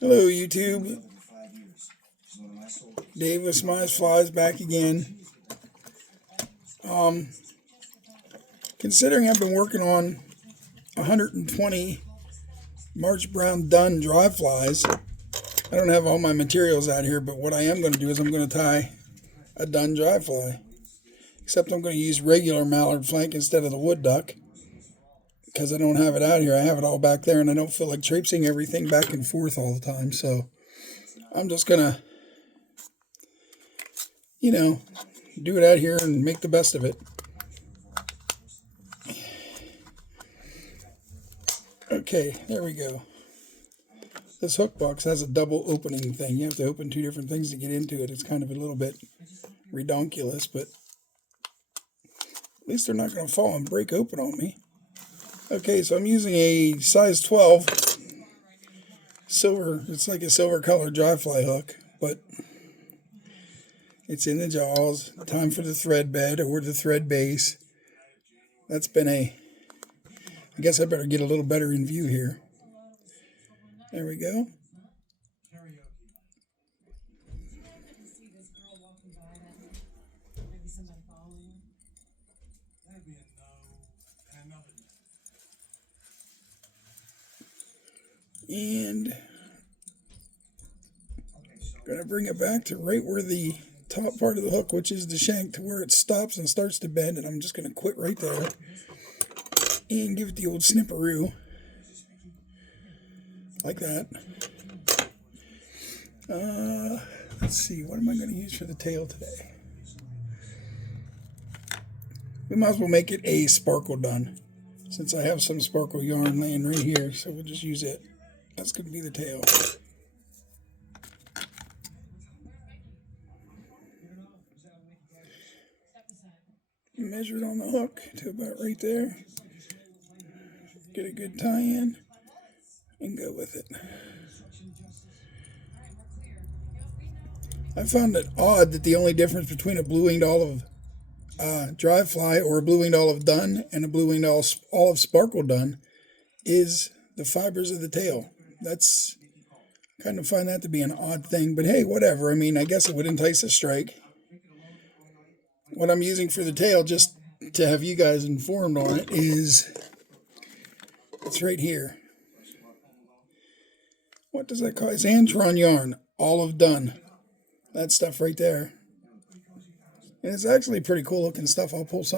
Hello YouTube, Dave with Smiles Flies back again. Considering I've been working on 120 March B.W.O.Dun Dry Flies, I don't have all my materials out here, but what I am going to do is I'm going to tie a Dun Dry Fly. Except I'm going to use regular mallard flank instead of the wood duck, because I don't have it out here. I have it all back there, and I don't feel like traipsing everything back and forth all the time. So I'm just going to, do it out here and make the best of it. Okay, there we go. This hook box has a double opening thing. You have to open two different things to get into it. It's kind of a little bit redonkulous, but at least they're not going to fall and break open on me. Okay, so I'm using a size 12 silver. It's like a silver colored dry fly hook, but it's in the jaws. Time for the thread bed or the thread base. That's been I guess I better get a little better in view here. There we go. And I'm going to bring it back to right where the top part of the hook, which is the shank, to where it stops and starts to bend. And I'm just going to quit right there and give it the old snipperoo. Like that. Let's see, what am I going to use for the tail today? We might as well make it a sparkle dun, since I have some sparkle yarn laying right here, so we'll just use it. That's going to be the tail. Measure it on the hook to about right there. Get a good tie-in and go with it. I found it odd that the only difference between a blue-winged olive dry fly or a blue-winged olive dun and a blue-winged olive sparkle dun is the fibers of the tail. That's kind of find that to be an odd thing, but hey, whatever. I mean, I guess it would entice a strike. What I'm using for the tail, just to have you guys informed on it, is it's right here. What does that call it? It's Antron yarn, olive dun. That stuff right there. And it's actually pretty cool looking stuff. I'll pull a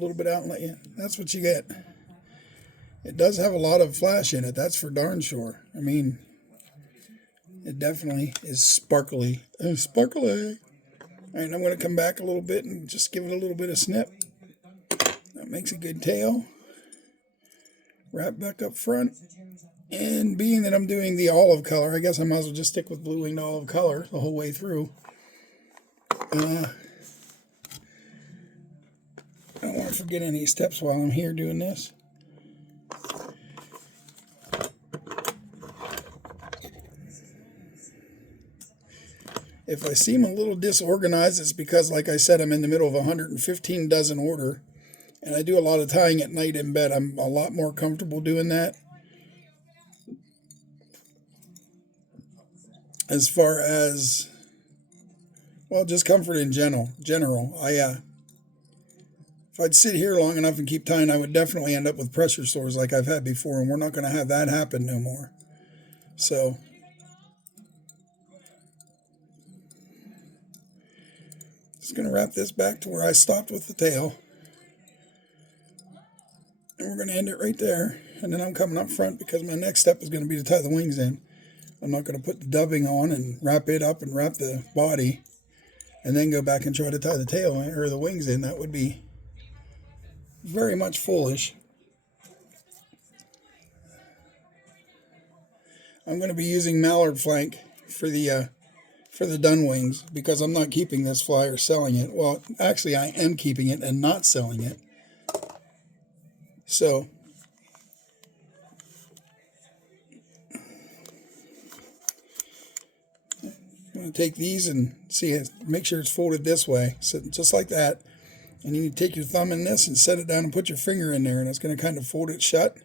little bit out and let you. That's what you get. It does have a lot of flash in it. That's for darn sure. I mean, it definitely is sparkly. Sparkly. All right, I'm going to come back a little bit and just give it a little bit of snip. That makes a good tail. Wrap back up front. And being that I'm doing the olive color, I guess I might as well just stick with blue-winged olive color the whole way through. I don't want to forget any steps while I'm here doing this. If I seem a little disorganized, it's because, like I said, I'm in the middle of a 115 dozen order, and I do a lot of tying at night in bed. I'm a lot more comfortable doing that. As far as, well, just comfort in general. If I'd sit here long enough and keep tying, I would definitely end up with pressure sores like I've had before, and we're not going to have that happen no more. So just going to wrap this back to where I stopped with the tail. And we're going to end it right there. And then I'm coming up front because my next step is going to be to tie the wings in. I'm not going to put the dubbing on and wrap it up and wrap the body and then go back and try to tie the tail or the wings in. That would be very much foolish. I'm going to be using mallard flank for the dun wings because I'm not keeping this fly or selling it. Well, actually, I am keeping it and not selling it. So I'm going to take these and make sure it's folded this way, so just like that. And you take your thumb in this and set it down and put your finger in there, and it's going to kind of fold it shut.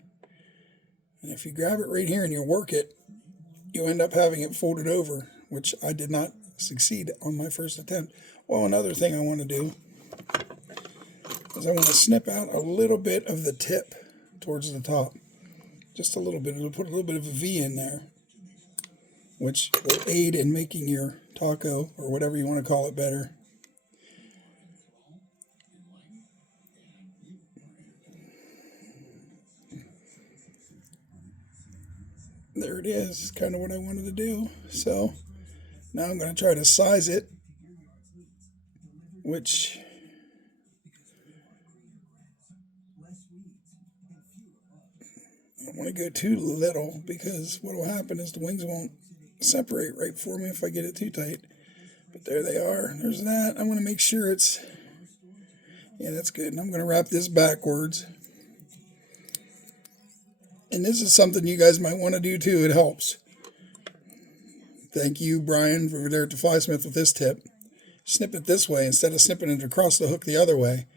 And if you grab it right here and you work it, you end up having it folded over, which I did not succeed on my first attempt. Well, another thing I want to do is I want to snip out a little bit of the tip towards the top. Just a little bit. It'll put a little bit of a V in there, which will aid in making your taco, or whatever you want to call it, better. There it is. Kind of what I wanted to do. So now I'm going to try to size it, which I don't want to go too little, because what will happen is the wings won't separate right for me if I get it too tight. But there they are. There's that. I want to make sure it's, yeah, that's good. And I'm going to wrap this backwards. And this is something you guys might want to do too. It helps. Thank you, Brian, over there at the Flysmith, with this tip. Snip it this way instead of snipping it across the hook the other way.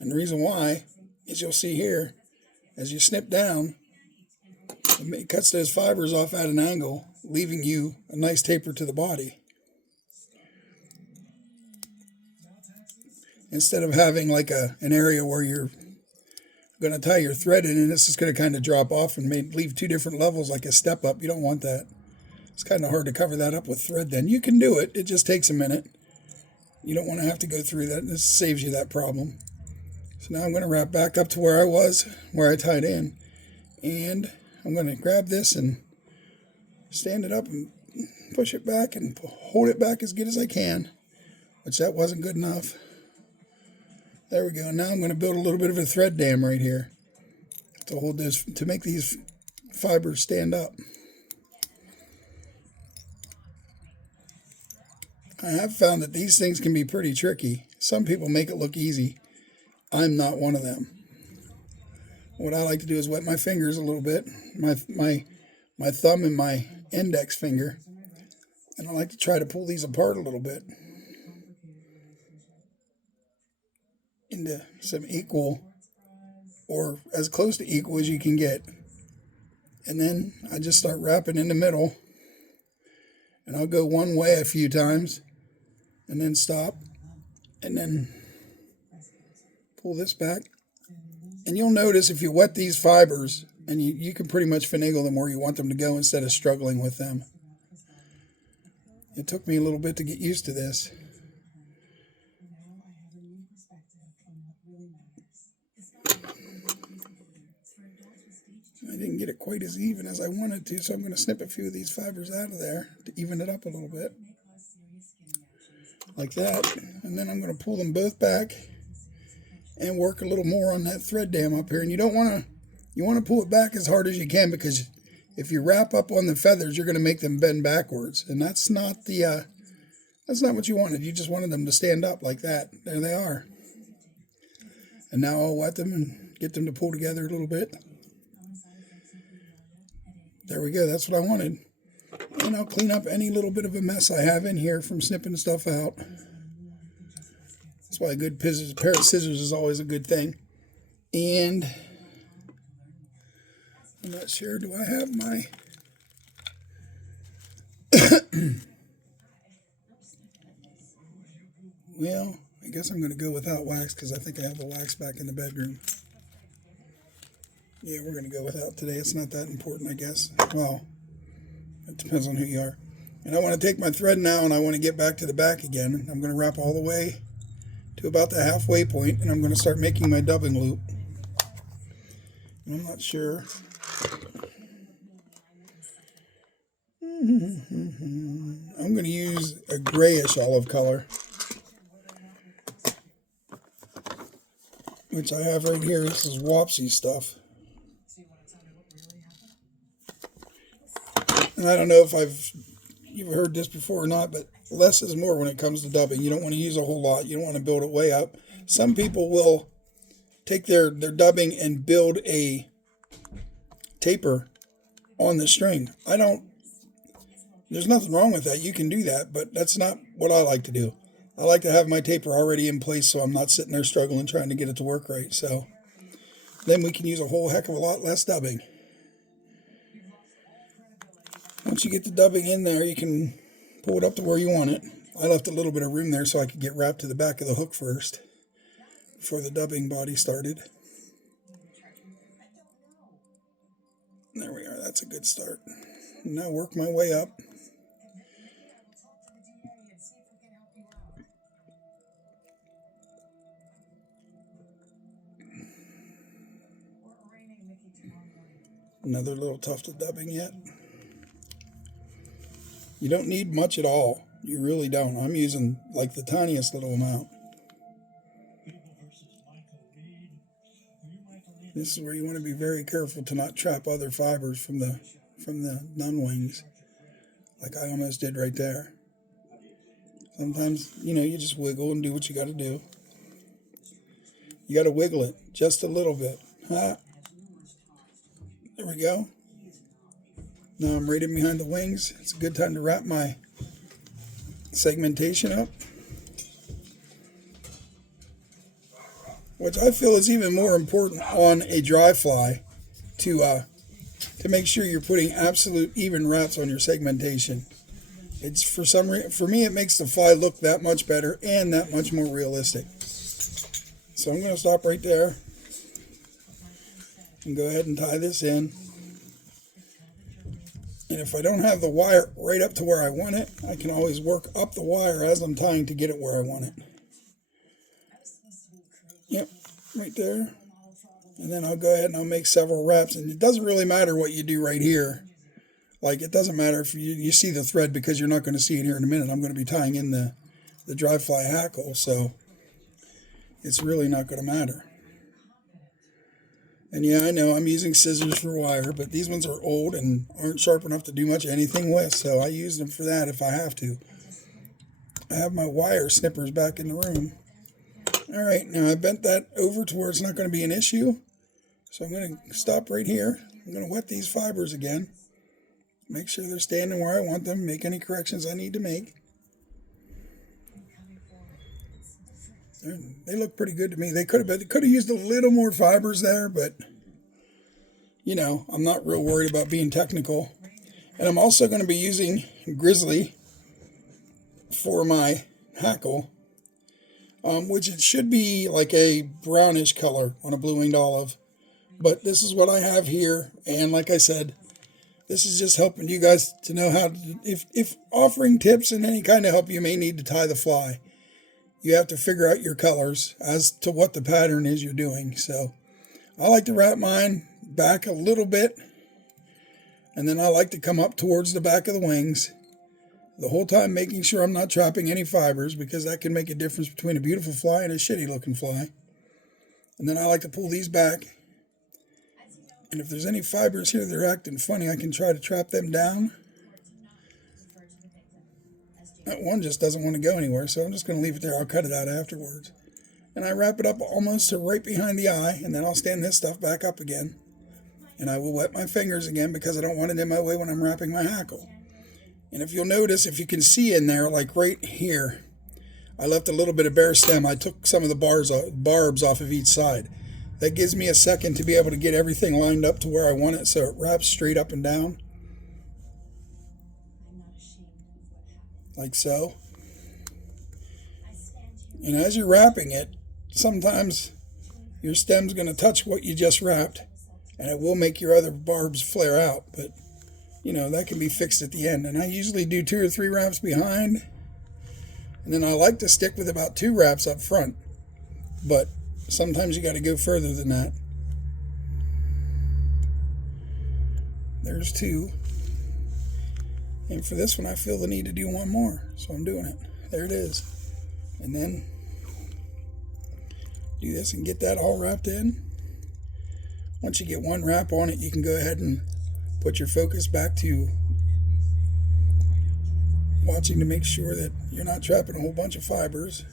And the reason why is, you'll see here, as you snip down, it cuts those fibers off at an angle, leaving you a nice taper to the body. Instead of having like an area where you're going to tie your thread in and this is going to kind of drop off and leave two different levels, like a step up. You don't want that. It's kind of hard to cover that up with thread then. You can do it. It just takes a minute. You don't want to have to go through that. This saves you that problem. So now I'm going to wrap back up to where I was, where I tied in. And I'm going to grab this and stand it up and push it back and hold it back as good as I can, which that wasn't good enough. There we go. Now I'm going to build a little bit of a thread dam right here to hold this, to make these fibers stand up. I have found that these things can be pretty tricky. Some people make it look easy. I'm not one of them. What I like to do is wet my fingers a little bit, my thumb and my index finger, and I like to try to pull these apart a little bit into some equal, or as close to equal as you can get. And then I just start wrapping in the middle, and I'll go one way a few times and then stop and then pull this back. And you'll notice if you wet these fibers, and you can pretty much finagle them where you want them to go instead of struggling with them. It took me a little bit to get used to this. I didn't get it quite as even as I wanted to, so I'm going to snip a few of these fibers out of there to even it up a little bit. Like that. And then I'm going to pull them both back and work a little more on that thread dam up here. And you don't want to, you want to pull it back as hard as you can, because if you wrap up on the feathers, you're going to make them bend backwards. And that's not what you wanted. You just wanted them to stand up like that. There they are. And now I'll wet them and get them to pull together a little bit. There we go. That's what I wanted. And I'll clean up any little bit of a mess I have in here from snipping stuff out. That's why a good pair of scissors is always a good thing. And I'm not sure, do I have my... Well, I guess I'm going to go without wax, because I think I have the wax back in the bedroom. Yeah, we're going to go without today. It's not that important, I guess. Well, it depends on who you are. And I want to take my thread now, and I want to get back to the back again. I'm going to wrap all the way to about the halfway point, and I'm going to start making my dubbing loop. And I'm not sure. I'm going to use a grayish olive color, which I have right here. This is Wopsy stuff. And I don't know if you've heard this before or not, but less is more when it comes to dubbing. You don't want to use a whole lot. You don't want to build it way up. Some people will take their dubbing and build a taper on the string. There's nothing wrong with that. You can do that, but that's not what I like to do. I like to have my taper already in place, so I'm not sitting there struggling trying to get it to work right. So then we can use a whole heck of a lot less dubbing. Once you get the dubbing in there, you can pull it up to where you want it. I left a little bit of room there so I could get wrapped to the back of the hook first before the dubbing body started. There we are, that's a good start. Now work my way up. Another little tuft of dubbing yet. You don't need much at all. You really don't. I'm using like the tiniest little amount. This is where you want to be very careful to not trap other fibers from the nun wings, like I almost did right there. Sometimes, you just wiggle and do what you got to do. You got to wiggle it just a little bit. There we go. Now I'm right in behind the wings. It's a good time to wrap my segmentation up, which I feel is even more important on a dry fly, to make sure you're putting absolute even wraps on your segmentation. It's for me it makes the fly look that much better and that much more realistic. So I'm going to stop right there and go ahead and tie this in. And if I don't have the wire right up to where I want it, I can always work up the wire as I'm tying to get it where I want it. Yep, right there. And then I'll go ahead and I'll make several wraps. And it doesn't really matter what you do right here. Like, it doesn't matter if you see the thread, because you're not going to see it here in a minute. I'm going to be tying in the dry fly hackle, so it's really not going to matter. And yeah, I know I'm using scissors for wire, but these ones are old and aren't sharp enough to do much anything with, so I use them for that if I have to. I have my wire snippers back in the room. Alright, now I bent that over to where it's not going to be an issue. So I'm going to stop right here. I'm going to wet these fibers again. Make sure they're standing where I want them. Make any corrections I need to make. They look pretty good to me. They could have used a little more fibers there, but I'm not real worried about being technical. And I'm also going to be using Grizzly for my hackle, which it should be like a brownish color on a blue-winged olive. But this is what I have here, and like I said, this is just helping you guys to know how to, if offering tips and any kind of help you may need to tie the fly. You have to figure out your colors as to what the pattern is you're doing. So I like to wrap mine back a little bit, and then I like to come up towards the back of the wings the whole time, making sure I'm not trapping any fibers, because that can make a difference between a beautiful fly and a shitty looking fly. And then I like to pull these back, and if there's any fibers here that are acting funny, I can try to trap them down. That one just doesn't want to go anywhere, so I'm just going to leave it there. I'll cut it out afterwards. And I wrap it up almost to right behind the eye, and then I'll stand this stuff back up again. And I will wet my fingers again, because I don't want it in my way when I'm wrapping my hackle. And if you'll notice, if you can see in there, like right here, I left a little bit of bare stem. I took some of the barbs off of each side. That gives me a second to be able to get everything lined up to where I want it, so it wraps straight up and down. Like so. And as you're wrapping it, sometimes your stem's going to touch what you just wrapped, and it will make your other barbs flare out, but that can be fixed at the end. And I usually do 2 or 3 wraps behind, and then I like to stick with about 2 wraps up front, but sometimes you got to go further than that. There's 2. And for this one, I feel the need to do 1 more, so I'm doing it. There it is. And then do this and get that all wrapped in. Once you get 1 wrap on it, you can go ahead and put your focus back to watching to make sure that you're not trapping a whole bunch of fibers.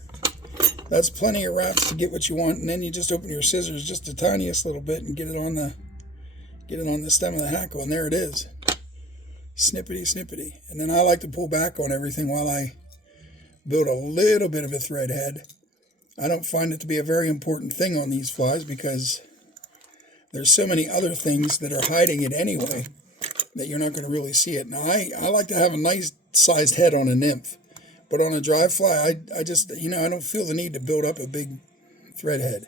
That's plenty of wraps to get what you want, and then you just open your scissors just the tiniest little bit and get it on the stem of the hackle, and there it is. Snippety, snippety. And then I like to pull back on everything while I build a little bit of a thread head. I don't find it to be a very important thing on these flies, because there's so many other things that are hiding it anyway. that you're not going to really see it. Now, I like to have a nice sized head on a nymph, but on a dry fly, I just, I don't feel the need to build up a big thread head.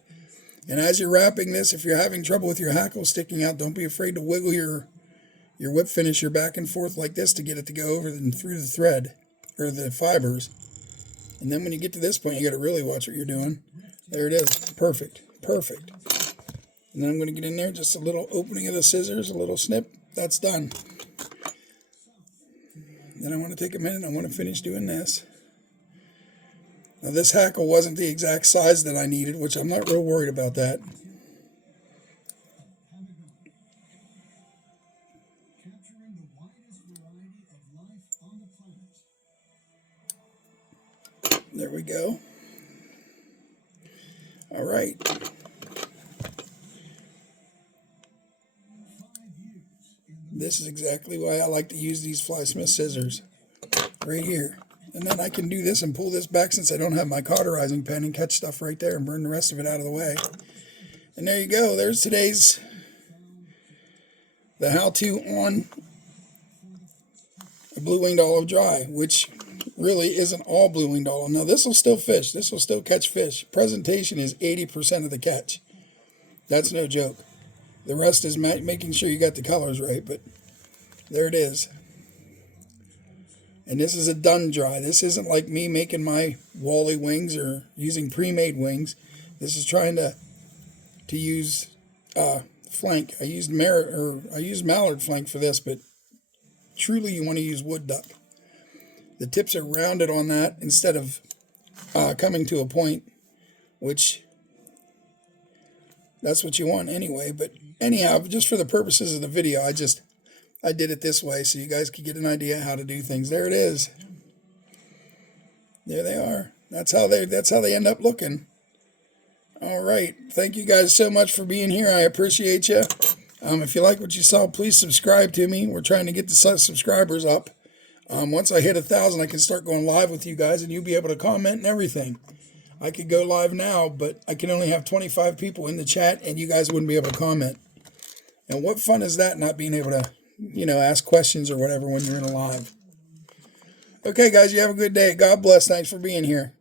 And as you're wrapping this, if you're having trouble with your hackle sticking out, don't be afraid to wiggle your whip finisher back and forth like this to get it to go over and through the thread, or the fibers. And then when you get to this point, you got to really watch what you're doing. There it is. Perfect. Perfect. And then I'm going to get in there, just a little opening of the scissors, a little snip. That's done. Then I want to take a minute. I want to finish doing this. Now, this hackle wasn't the exact size that I needed, which I'm not real worried about that. There we go. All right. This is exactly why I like to use these Flysmith scissors right here. And then I can do this and pull this back since I don't have my cauterizing pen and catch stuff right there and burn the rest of it out of the way. And there you go. There's today's the how-to on a blue-winged olive dry, which really isn't all blue-winged olive. Now, this will still fish. This will still catch fish. Presentation is 80% of the catch. That's no joke. The rest is making sure you got the colors right, but there it is. And this is a done dry. This isn't like me making my Wally wings or using pre-made wings. This is trying to use flank. I used mallard flank for this, but truly you want to use wood duck. The tips are rounded on that instead of coming to a point, which that's what you want anyway. But anyhow, just for the purposes of the video, I did it this way so you guys could get an idea how to do things. There it is. There they are. That's how they end up looking. All right. Thank you guys so much for being here. I appreciate you. If you like what you saw, please subscribe to me. We're trying to get the subscribers up. Once I hit 1,000, I can start going live with you guys, and you'll be able to comment and everything. I could go live now, but I can only have 25 people in the chat, and you guys wouldn't be able to comment. And what fun is that, not being able to, ask questions or whatever when you're in a live? Okay, guys, you have a good day. God bless. Thanks for being here.